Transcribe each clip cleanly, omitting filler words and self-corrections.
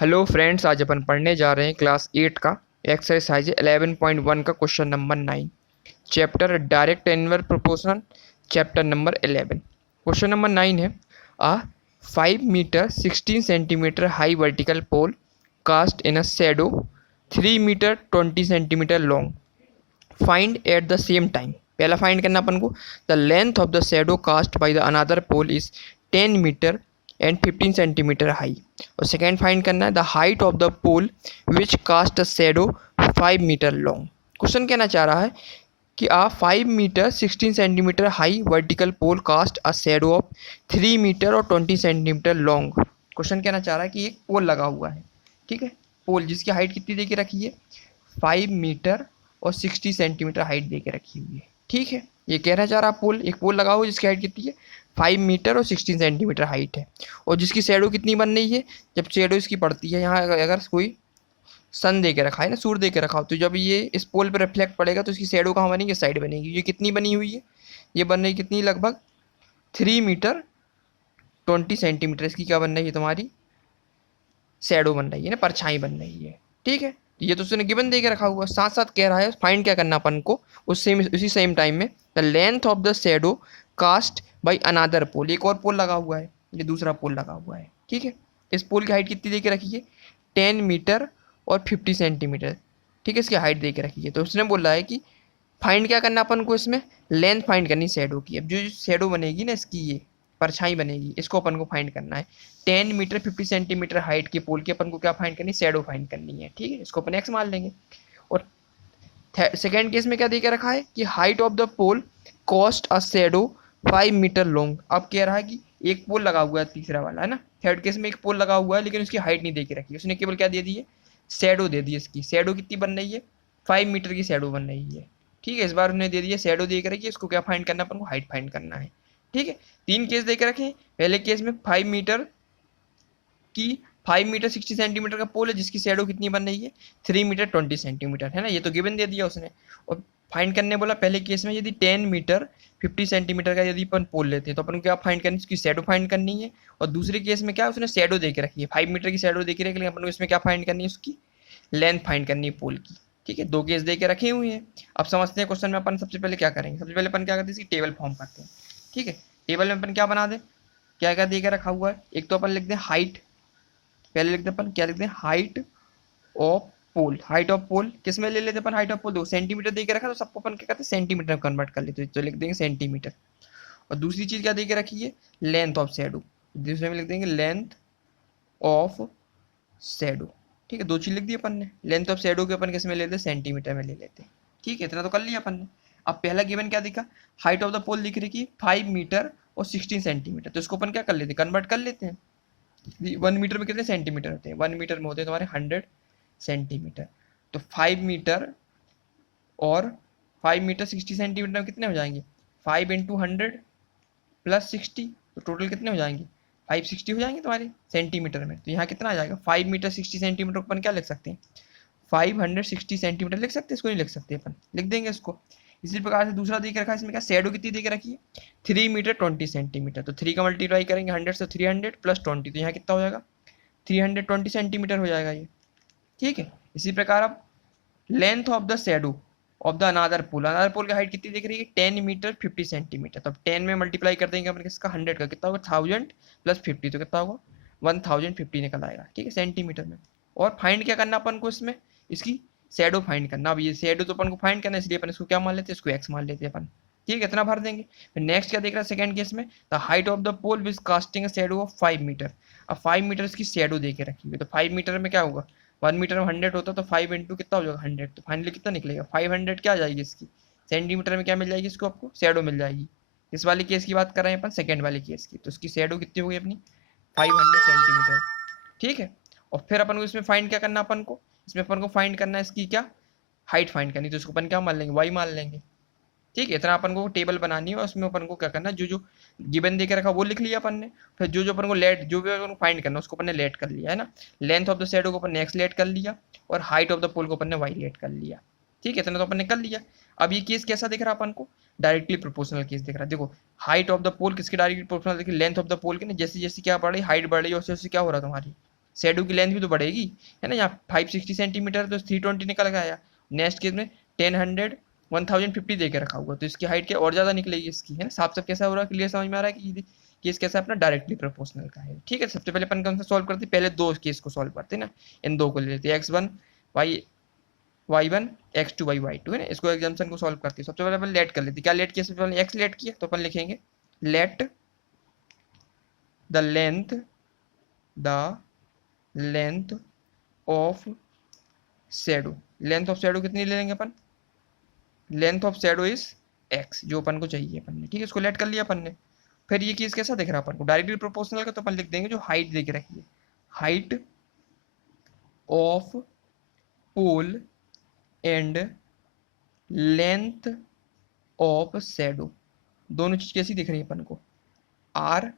Hello friends, आज अपन पढ़ने जा रहे हैं क्लास 8 का एक्सरसाइज 11.1 का क्वेश्चन नंबर 9, चैप्टर डायरेक्ट एनवल proportion, chapter number 11। Question number 9 है a 5 metre 16 centimetre high vertical pole cast in a shadow 3 metre 20 centimetre long find at the same time. पहला फाइंड करना अपन को the length of the shadow cast by the another pole is 10 metre and 15 centimetre high. और second find करना है the height of the pole which cast a shadow 5 metre long. Question कहना चाह रहा है कि a 5 metre 16 centimetre high vertical pole cast a shadow of 3 metre और 20 centimetre long. Question कहना चाह रहा है कि एक पोल लगा हुआ है, ठीक है, पोल जिसकी हाइट कितनी दे के रखी है 5 मीटर और 60 सेंटीमीटर हाइट दे के रखी हुई है, ठीक है। ये कहना चाह रहा पोल, एक पोल लगा हुआ है जिसकी हाइट कितनी है 5 मीटर और 16 सेंटीमीटर हाइट है, और जिसकी शैडो कितनी बन रही है, जब शैडो इसकी पड़ती है यहाँ, अगर कोई सन दे के रखा है ना, सूर्य दे के रखा हो, तो जब ये इस पोल पर रिफ्लेक्ट पड़ेगा तो इसकी शैडो कहाँ बनेगी, साइड बनेगी। ये कितनी बनी हुई है, ये बन रही कितनी, लगभग 3 मीटर 20 सेंटीमीटर इसकी क्या बन रही है, तुम्हारी शैडो बन रही है ना, परछाई बन रही है, ठीक है। ये तो उसने गिवन दे के रखा हुआ है, साथ साथ कह रहा है फाइंड क्या करना अपन को उसी सेम टाइम में the length of the shadow cast by another pole. एक और पोल लगा हुआ है, ये दूसरा पोल लगा हुआ है, ठीक है। इस पोल की हाइट कितनी दे के रखी है 10 मीटर और 50 सेंटीमीटर, ठीक है, इसकी हाइट दे के रखी है। तो उसने बोला है कि फाइंड क्या करना अपन को, इसमें लेंथ फाइंड करनी शैडो की। अब जो शैडो बनेगी ना इसकी, ये परछाई बनेगी, इसको अपन को फाइंड करना है। 10 मीटर 50 सेंटीमीटर हाइट के पोल की अपन को क्या फाइंड करनी, शैडो फाइंड करनी है, ठीक है। इसको अपन एक्स मान लेंगे। और सेकेंड केस में क्या दे के रखा है कि height of the pole cast a shadow 5 metre long. अब कह रहा है कि एक पोल लगा हुआ है, तीसरा वाला है ना, थर्ड केस में एक पोल लगा हुआ है लेकिन उसकी हाइट नहीं दे के रखी, उसने केवल क्या दे दी है, शैडो दे दी। इसकी शैडो कितनी बन रही है 5 मीटर की शैडो बन रही है, ठीक है। इस बार उन्हें दे दिया शैडो दे के रखी है, इसको क्या फाइंड करना, अपन को हाइट फाइंड करना है, ठीक है। तीन केस दे के रखे, पहले केस में 5 मीटर की 5 मीटर 60 सेंटीमीटर का पोल है जिसकी शैडो कितनी बन रही है 3 मीटर 20 सेंटीमीटर, है ना, ये तो गिवन दे दिया उसने। और फाइंड करने बोला पहले केस में यदि 10 मीटर 50 सेंटीमीटर का यदि अपन पोल लेते हैं तो अपन को क्या फाइंड करनी है, उसकी शैडो फाइंड करनी है। और दूसरे केस में क्या उसने शैडो दे के रखी है 5 मीटर की शैडो दे के रखी है, अपन को इसमें क्या फाइंड करनी है, उसकी लेंथ फाइंड करनी है पोल की, ठीक है। दो केस दे के रखे हुए हैं। अब समझते हैं क्वेश्चन में अपन सबसे पहले क्या करेंगे, सबसे पहले अपन क्या करते हैं, इसकी टेबल फॉर्म करते हैं, ठीक है। टेबल में अपन क्या बना दें, क्या क्या दे के रखा हुआ है, एक तो अपन लिख दें हाइट, पहले लिखते अपन क्या लिखते हैं, height of pole. Height of pole किस में ले लेते अपन, हाइट ऑफ पोल दो सेंटीमीटर दे के रखा तो सबको अपन क्या करते हैं सेंटीमीटर में कन्वर्ट कर लेते, तो लिख देंगे सेंटीमीटर। और दूसरी चीज क्या दे के रखी है, लेंथ ऑफ शैडो, दूसरे में लिख देंगे लेंथ ऑफ शैडो, ठीक है। दो चीज लिख दी अपन ने, लेंथ ऑफ शैडो के अपन किस में लेते हैं, सेंटीमीटर में ले लेते हैं, ठीक है। इतना तो कर लिया अपन ने। अब पहला गिवन क्या दिखा, हाइट ऑफ द पोल दिख रही है 5 मीटर और 16 सेंटीमीटर, तो इसको अपन क्या कर लेते हैं, कन्वर्ट कर लेते हैं। 1 मीटर में कितने सेंटीमीटर होते हैं, 1 मीटर में होते हैं तुम्हारे 100 सेंटीमीटर। तो 5 मीटर और 5 मीटर 60 सेंटीमीटर में कितने हो जाएंगे, 5 इंटू 100 प्लस 60, तो टोटल कितने हो जाएंगे 560 हो जाएंगे तुम्हारे सेंटीमीटर में। तो यहाँ कितना आ जाएगा 5 मीटर 60 सेंटीमीटर अपन क्या लिख सकते हैं 560 सेंटीमीटर लिख सकते हैं, इसको नहीं लिख सकते अपन, लिख देंगे इसको। इसी प्रकार से दूसरा देख रखा है, इसमें क्या शैडो कितनी दे के रखी है 3 मीटर 20 सेंटीमीटर, तो 3 का मल्टीप्लाई करेंगे 100 से 300 प्लस 20, तो यहाँ कितना हो जाएगा 320 सेंटीमीटर हो जाएगा ये, ठीक है। इसी प्रकार अब length of the shadow of the another pole, another pole की हाइट कितनी दिख रही है 10 मीटर 50 सेंटीमीटर, तो अब 10 में मल्टीप्लाई कर देंगे अपन किसका 100 का, कितना होगा 1000 प्लस 50, तो कितना होगा 1050 निकल आएगा, ठीक है, सेंटीमीटर में। और फाइंड क्या करना अपन को इसमें, इसकी शैडो फाइंड करना। अब ये शैडो तो अपन को फाइंड करना है, इसलिए अपन इसको क्या मान लेते हैं, इसको एक्स मान लेते हैं अपन, ठीक है, इतना भर देंगे। फिर नेक्स्ट क्या देख रहा है सेकंड केस में, the height of the pole which casting a shadow of 5 metre. अब 5 मीटर इसकी शैडो दे के रखी हुई, तो 5 मीटर में क्या होगा 1 मीटर में 100 होता तो 5 इंटू कितना हो जाएगा 100, तो फाइनली कितना निकलेगा 500 क्या आ जाएगी इसकी सेंटीमीटर में, क्या मिल जाएगी इसको आपको शैडो मिल जाएगी। इस वाले केस की बात कर रहे हैं अपन, सेकंड वाले केस की, तो उसकी शैडो कितनी होगी अपनी 500 सेंटीमीटर, ठीक है। और फिर अपन को इसमें फाइंड क्या करना, अपन को इसमें अपन को फाइंड करना है इसकी क्या हाइट फाइंड करनी, तो इसको अपन क्या मान लेंगे वाई मान लेंगे, ठीक है। इतना अपन को टेबल बनानी है और उसमें अपन को क्या करना है, जो जो गिवन दे के रखा वो लिख लिया अपन ने। फिर जो जो अपन को लेट, जो भी अपन को फाइंड करना उसको अपन ने लेट कर लिया, है ना। लेंथ ऑफ द शैडो को अपन ने एक्स लेट कर लिया और हाइट ऑफ द पोल को अपन ने वाई लेट कर लिया, ठीक है, इतना तो अपन ने कर लिया। अब ये केस कैसा दिख रहा है अपन को, डायरेक्टली प्रोपोर्शनल केस दिख रहा है। देखो हाइट ऑफ द पोल किसके डायरेक्टली प्रोपोर्शनल, देखिए लेंथ ऑफ द पोल की ना, जैसे जैसे क्या बढ़ रही हाइट बढ़ रही है, उससे क्या हो रहा है तुम्हारी शेडो की लेंथ भी तो बढ़ेगी, है ना। यहाँ 560 सेंटीमीटर तो 320 निकल गया। नेक्स्ट केस में 10 100 1050 दे के रखा हुआ, तो इसकी हाइट क्या और ज़्यादा निकलेगी इसकी, है ना। साफ साफ कैसा हो रहा है, क्लियर समझ में आ रहा है कि केस कैसा अपना डायरेक्टली प्रोपोर्शनल का है। ठीक है, सबसे पहले अपन कौन सा सॉल्व करते, पहले दो केस को सॉल्व करते ना, इन दो को ले लेते, x1 y1 x2 y2, है ना। इसको एग्जाम्पल को सॉल्व करते हैं। सबसे पहले अपन लेट कर लेते, क्या लेट किया, सबसे पहले x लेट किया, तो अपन लिखेंगे let the length of shadow. Length of shadow कितनी ले लेंगे अपन, length of shadow is x, जो अपन को चाहिए अपन ने। ठीक है, इसको लेट कर लिया अपन ने। फिर ये केस कैसा दिख रहा है अपन को, डायरेक्टली प्रोपोर्शनल का, तो अपन लिख देंगे जो हाइट दे के रखी है, height of pole and length of shadow, दोनों चीज कैसी दिख रही है अपन को, आर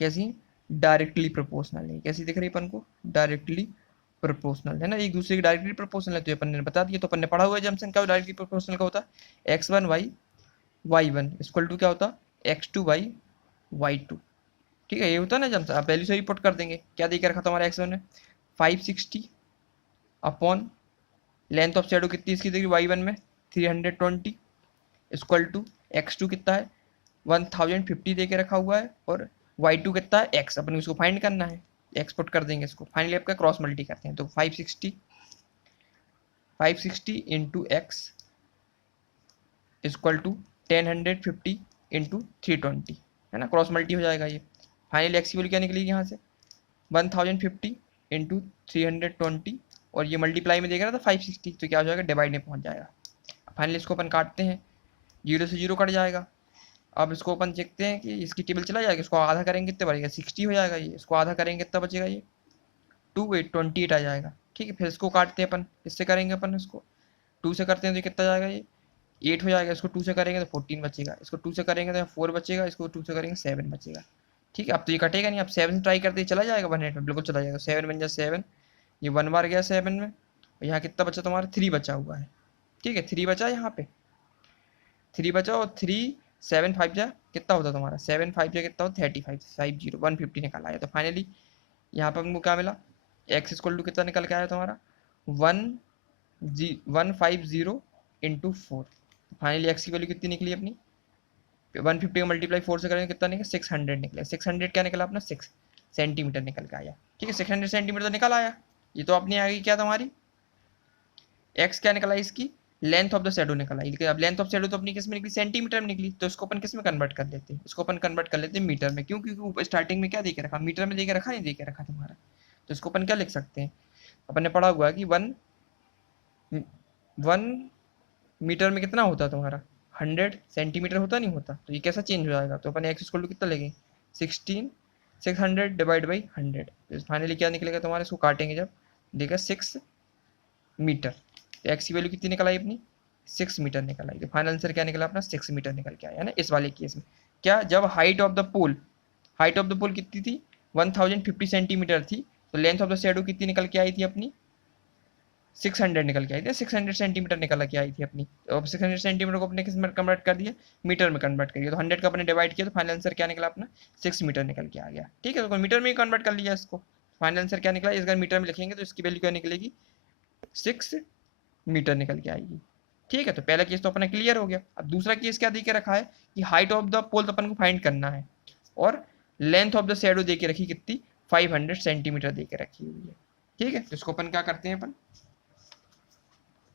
कैसी, डायरेक्टली प्रोपोर्शनल है। कैसी दिख रही है अपन को, डायरेक्टली प्रोपोर्शनल, है ना, एक दूसरे की डायरेक्टली प्रोपोर्शनल है, तो अपन ने बता दिया। तो अपन ने पढ़ा हुआ है जंक्शन का डायरेक्टली प्रोपोर्शनल का होता है x1 y1 इक्वल टू क्या होता है x2 y2। ठीक है, ये होता है ना जंक्शन, आप वैल्यू से ही पुट कर देंगे। क्या देकर रखा था हमारा x1 में 560 अपॉन लेंथ ऑफ शेडो कितनी इसकी देखिए y1 में 320 इक्वल टू x2 कितना है 1050 दे के रखा हुआ है, और y2 कितना है x, अपन इसको फाइंड करना है, x पुट कर देंगे इसको। फाइनली आपका क्रॉस मल्टी करते हैं, तो 560 into x equal to 1050 into 320, है ना, क्रॉस मल्टी हो जाएगा ये। फाइनली एक्स की वैल्यू क्या निकलेगी यहाँ से 1050 इंटू 320, और ये मल्टीप्लाई में देख रहा था 560, तो क्या हो जाएगा डिवाइड में पहुँच जाएगा। फाइनली इसको अपन काटते हैं, 0 से 0 कट जाएगा। अब इसको अपन देखते हैं कि इसकी टेबल चला जाएगा, इसको आधा करेंगे कितने बचेगा 60 हो जाएगा ये, इसको आधा करेंगे कितना बचेगा ये 28 आ जाएगा। ठीक है, फिर इसको काटते हैं अपन, इससे करेंगे अपन, इसको 2 से करते हैं तो ये कितना जाएगा ये 8 हो जाएगा, इसको 2 से करेंगे तो 14 बचेगा, इसको 2 से करेंगे तो 4 बचेगा, इसको 2 से करेंगे 7 बचेगा। ठीक है, अब तो ये कटेगा नहीं, अब 7 से ट्राई करते चला जाएगा 1 में, बिल्कुल चला जाएगा। 7 बन जाए 7, ये 1 बार गया 7 में, और यहाँ कितना बचा तुम्हारा 3 बचा हुआ है। ठीक है, 3 बचा यहाँ पे, 3 बचा, और 3 7 5 जा कितना होता तुम्हारा 7 5 जा कितना होता 35 50 150 निकल आया। तो फाइनली यहाँ पर हमको क्या मिला, एक्स इक्वल टू कितना निकल के आया तुम्हारा 150 इंटू 4। फाइनली एक्स की वैल्यू कितनी निकली अपनी 150 का मल्टीप्लाई 4 से करेंगे कितना निकला 600 निकला। 600 क्या निकला अपना 6 सेंटीमीटर निकल के आया। ठीक है, 600 सेंटीमीटर तो निकल आया। ये तो अपनी आ गई क्या तुम्हारी एक्स क्या निकला इसकी लेंथ ऑफ द शेडो निकला। लेकिन अब लेंथ ऑफ शेडो तो अपनी किस में निकली सेंटीमीटर में निकली, तो इसको अपन किस में कन्वर्ट कर लेते हैं, इसको अपन कन्वर्ट कर लेते हैं मीटर में। क्यों, क्योंकि स्टार्टिंग में क्या दे के रखा मीटर में दे के रखा, नहीं दे के रखा तुम्हारा, तो इसको अपन क्या लिख सकते हैं, अपन ने पढ़ा हुआ है कि 1 मीटर में कितना होता है तुम्हारा 100 सेंटीमीटर होता नहीं होता, तो ये कैसा चेंज हो जाएगा, तो अपन एक्स इक्वल टू कितना लेंगे 600 डिवाइड बाई 100। फाइनली क्या निकलेगा तुम्हारे, इसको काटेंगे जब देखा 6 मीटर, तो एक्स की वैल्यू कितनी निकल आई अपनी 6 मीटर निकल आई। तो फाइनल आंसर क्या निकला अपना 6 मीटर निकल के आया ना इस वाले केस में। क्या, जब हाइट ऑफ द पोल कितनी थी 1050 सेंटीमीटर थी, तो लेंथ ऑफ द शेडो कितनी निकल के आई थी अपनी 600 निकल के आई थी, 600 सेंटीमीटर निकल के आई थी अपनी। तो 600 सेंटीमीटर को अपने किस में कन्वर्ट कर दिया मीटर में कन्वर्ट कर दिया, तो 100 का अपने डिवाइड किया, तो फाइनल आंसर क्या निकला अपना 6 मीटर निकल के आ गया। ठीक है, तो मीटर में ही कन्वर्ट कर लिया इसको, फाइनल आंसर क्या निकला, अगर मीटर में लिखेंगे तो इसकी वैल्यू क्या निकलेगी 6 मीटर निकल के आएगी। ठीक है, तो पहला केस तो अपना क्लियर हो गया। अब दूसरा केस क्या दे के रखा है कि हाइट ऑफ द पोल तो अपन को फाइंड करना है, और लेंथ ऑफ द शेडो दे के रखी कितनी 500 सेंटीमीटर दे के रखी हुई है। ठीक है, तो इसको अपन क्या करते हैं, अपन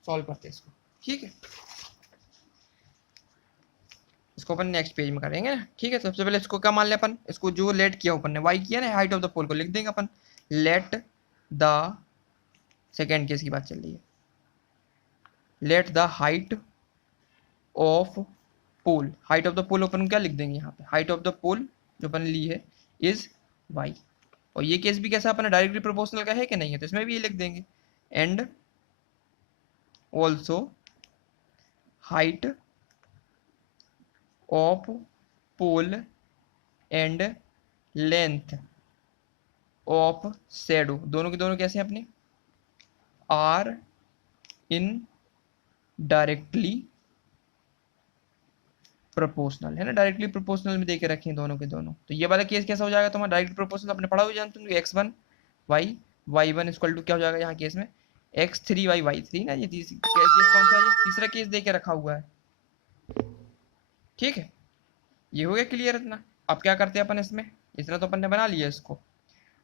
सॉल्व करते हैं इसको। ठीक है, इसको अपन नेक्स्ट पेज में करेंगे ना। ठीक है, सबसे पहले इसको क्या मान लिया अपन, इसको जो लेट किया अपन ने वाई किया ना, हाइट ऑफ द पोल को लिख देंगे अपन लेट द, सेकेंड केस की बात चल रही है, let the height of pole, height of the pole अपन क्या लिख देंगे यहाँ पे, हाइट ऑफ द पोल जो अपन ली है इज वाई। और ये केस भी कैसा अपना डायरेक्टली प्रोपोर्शनल का है कि नहीं है, तो इसमें भी ये लिख देंगे and also height of pole and length of shadow, दोनों के दोनों कैसे हैं अपने आर इन डायरेक्टली प्रोपोर्शनल, है ना, डायरेक्टली प्रोपोर्शनल में देके रखे हैं दोनों के दोनों। तो ये वाला केस कैसा हो जाएगा तुम्हारा डायरेक्टली प्रोपोर्शनल, अपने पढ़ा हुआ जानते हो x1 Y one equal to क्या हो जाएगा यहाँ केस में x3y ना, ये केस कौन सा है, ये तीसरा केस दे के रखा हुआ है। ठीक है, ये हो गया क्लियर इतना। अब क्या करते हैं अपन इसमें, इतना तो अपन ने बना लिया इसको।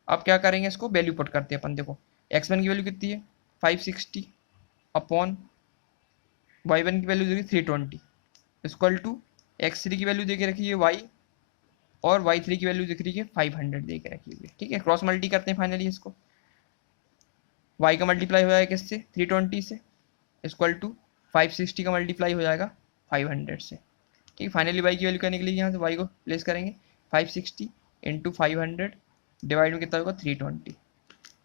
अब क्या करेंगे, इसको वैल्यू पुट करते हैं अपन। देखो x1 की वैल्यू कितनी है 560 अपॉन y1 की वैल्यू देखिए 320 इक्वल टू x3 की वैल्यू दे के रखी है y और y3 की वैल्यू दिख रही है 500 दे के रखी हुई है। ठीक है, क्रॉस मल्टी करते हैं फाइनली इसको। y का मल्टीप्लाई हो जाएगा किससे 320 से इक्वल टू 560 का मल्टीप्लाई हो जाएगा 500 से। ठीक है, फाइनली y की वैल्यू क्या निकलेगी, यहाँ से y को प्लेस करेंगे 560 इंटू 500 डिवाइड में कितना होगा 320।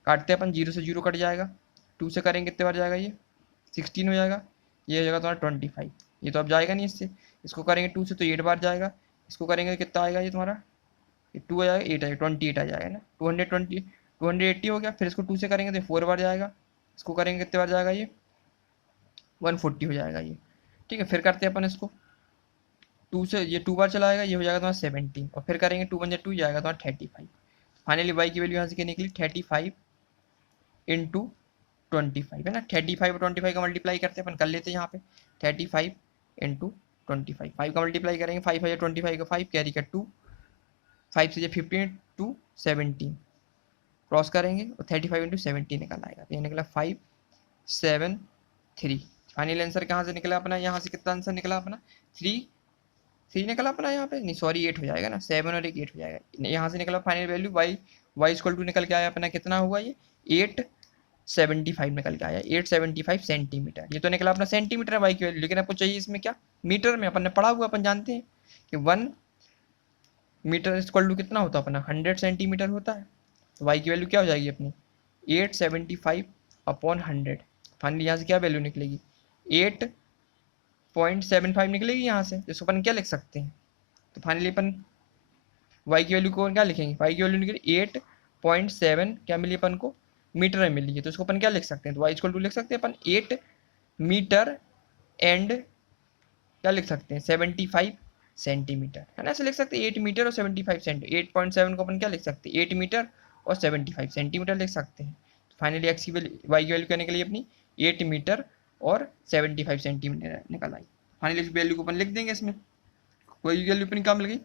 काटते हैं अपन, 0 से 0 कट जाएगा, 2 से करेंगे कितने बार जाएगा, ये 16 हो जाएगा, ये हो जाएगा तुम्हारा 25। ये तो अब जाएगा नहीं इससे, इसको करेंगे 2 से तो 8 बार जाएगा, इसको करेंगे कितना आएगा ये तुम्हारा, ये 2 आ जाएगा 8 आएगा 28 आ जाएगा ना, 280 हो गया। फिर इसको 2 से करेंगे तो 4 बार जाएगा, इसको करेंगे कितने बार जाएगा, ये 140 हो जाएगा ये। ठीक है, फिर करते हैं अपन इसको 2 से, ये 2 बार चलाएगा, ये हो जाएगा तुम्हारा 17 और फिर करेंगे 2 1 2 जाएगा तुम्हारा 35। फाइनली y की वैल्यू यहाँ से क्या निकली 35 इंटू 25 है ना। 35 और 25 का मल्टीप्लाई करते हैं अपन, कर लेते हैं यहाँ पे 35 इंटू 25, 5 का मल्टीप्लाई करेंगे 5 है 25 का 5 कैरी का 2, 5 से 15 टू 17 क्रॉस करेंगे और 35 इंटू 17 निकल आएगा, तो ये निकला 573। फाइनल आंसर कहाँ से निकला अपना, यहाँ से कितना आंसर निकला अपना 3 निकला अपना, यहाँ पे नहीं सॉरी 8 हो जाएगा ना, 7 और 8 हो जाएगा। यहाँ से निकला final value y equal to निकल के आया अपना कितना हुआ, ये 875 निकल के आया, 875 सेंटीमीटर। ये तो निकला अपना सेंटीमीटर y की वैल्यू, लेकिन आपको चाहिए इसमें क्या मीटर में। अपन ने पढ़ा हुआ, अपन जानते हैं कि 1 मीटर इक्वल टू कितना होता है अपना 100 सेंटीमीटर होता है। तो y की वैल्यू क्या हो जाएगी अपनी 875 अपॉन 100। फाइनली यहाँ से क्या वैल्यू निकलेगी 8.75 निकलेगी यहाँ से, जिसको अपन क्या लिख सकते हैं। तो फाइनली अपन y की वैल्यू को क्या लिखेंगे, y की वैल्यू निकली 8.7 क्या मिली अपन को मीटर में मिली है, तो इसको अपन क्या लिख सकते हैं, तो y इक्वल टू लिख सकते हैं अपन 8 मीटर एंड क्या लिख सकते हैं 75 सेंटीमीटर, है ना। ऐसे लिख सकते हैं 8 मीटर और 75 सेंटीमीटर, 8.7 को अपन क्या लिख सकते हैं 8 मीटर और 75 सेंटीमीटर लिख सकते हैं। तो फाइनली x की वैल्यू y की वैल्यू क्या निकली अपनी 8 मीटर और 75 सेंटीमीटर निकल आई। फाइनली इस वैल्यू को अपन लिख देंगे इसमें, y की वैल्यू अपनी क्या मिल गई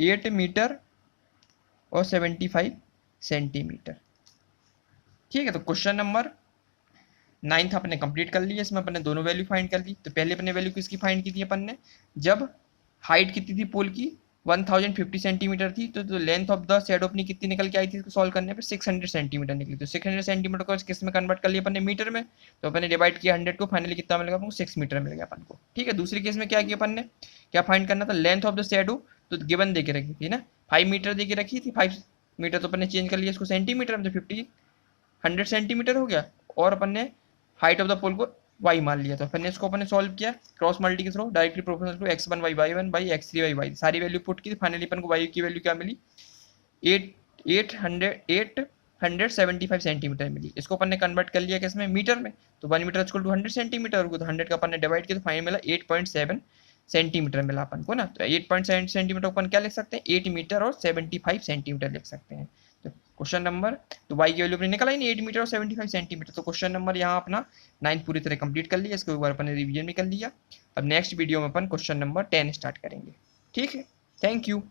8 मीटर और 75 सेंटीमीटर। ठीक है, तो क्वेश्चन नंबर 9 अपने कंप्लीट कर लिया, इसमें अपन ने दोनों वैल्यू फाइंड कर ली। तो पहले अपने वैल्यू किसकी फाइंड की थी अपन ने, जब हाइट कितनी थी पोल की 1050 सेंटीमीटर थी, तो लेंथ ऑफ द शैडो अपनी कितनी निकल के आई थी, इसको सॉल्व करने पे 600 सेंटीमीटर निकली। तो 600 सेंटीमीटर को किस में कन्वर्ट कर लिया अपन ने मीटर में, तो अपन ने डिवाइड किया 100 को, फाइनली कितना मिलेगा अपन को 6 मीटर मिल गया अपन को। ठीक है, दूसरी केस में क्या किया अपन ने, क्या फाइंड करना था लेंथ ऑफ द शैडो, तो गिवन दे के रखी थी ना 5 मीटर दे के रखी थी, 5 मीटर तो अपन ने चेंज कर लिया इसको सेंटीमीटर में, तो 100 सेंटीमीटर हो गया, और अपन ने हाइट ऑफ द पोल को y मान लिया। तो फिर इसको अपन ने सॉल्व किया क्रॉस मल्टी के थ्रू, directly proportional to x1 y1 by x3 y सारी वैल्यू पुट की, फाइनली अपन को y की वैल्यू क्या मिली 875 सेंटीमीटर मिली। इसको अपन ने कन्वर्ट कर लिया किसमें मीटर में, तो 1 मीटर इक्वल टू 100 सेंटीमीटर होगा, तो 100 का अपन ने डिवाइड किया तो फाइनल मिला 8.7 सेंटीमीटर मिला अपन को ना। तो 8.7 सेंटीमीटर अपन क्या लिख सकते हैं 8 मीटर और 75 सेंटीमीटर लिख सकते हैं। तो क्वेश्चन नंबर, तो y की वैल्यू अपनी निकल आई नहीं 8 मीटर और 75 सेंटीमीटर। तो क्वेश्चन नंबर यहाँ अपना 9 पूरी तरह कंप्लीट कर लिया, इसके ऊपर अपन ने रिवीजन भी कर लिया। अब नेक्स्ट वीडियो में अपन क्वेश्चन नंबर 10 स्टार्ट करेंगे। ठीक है, थैंक यू।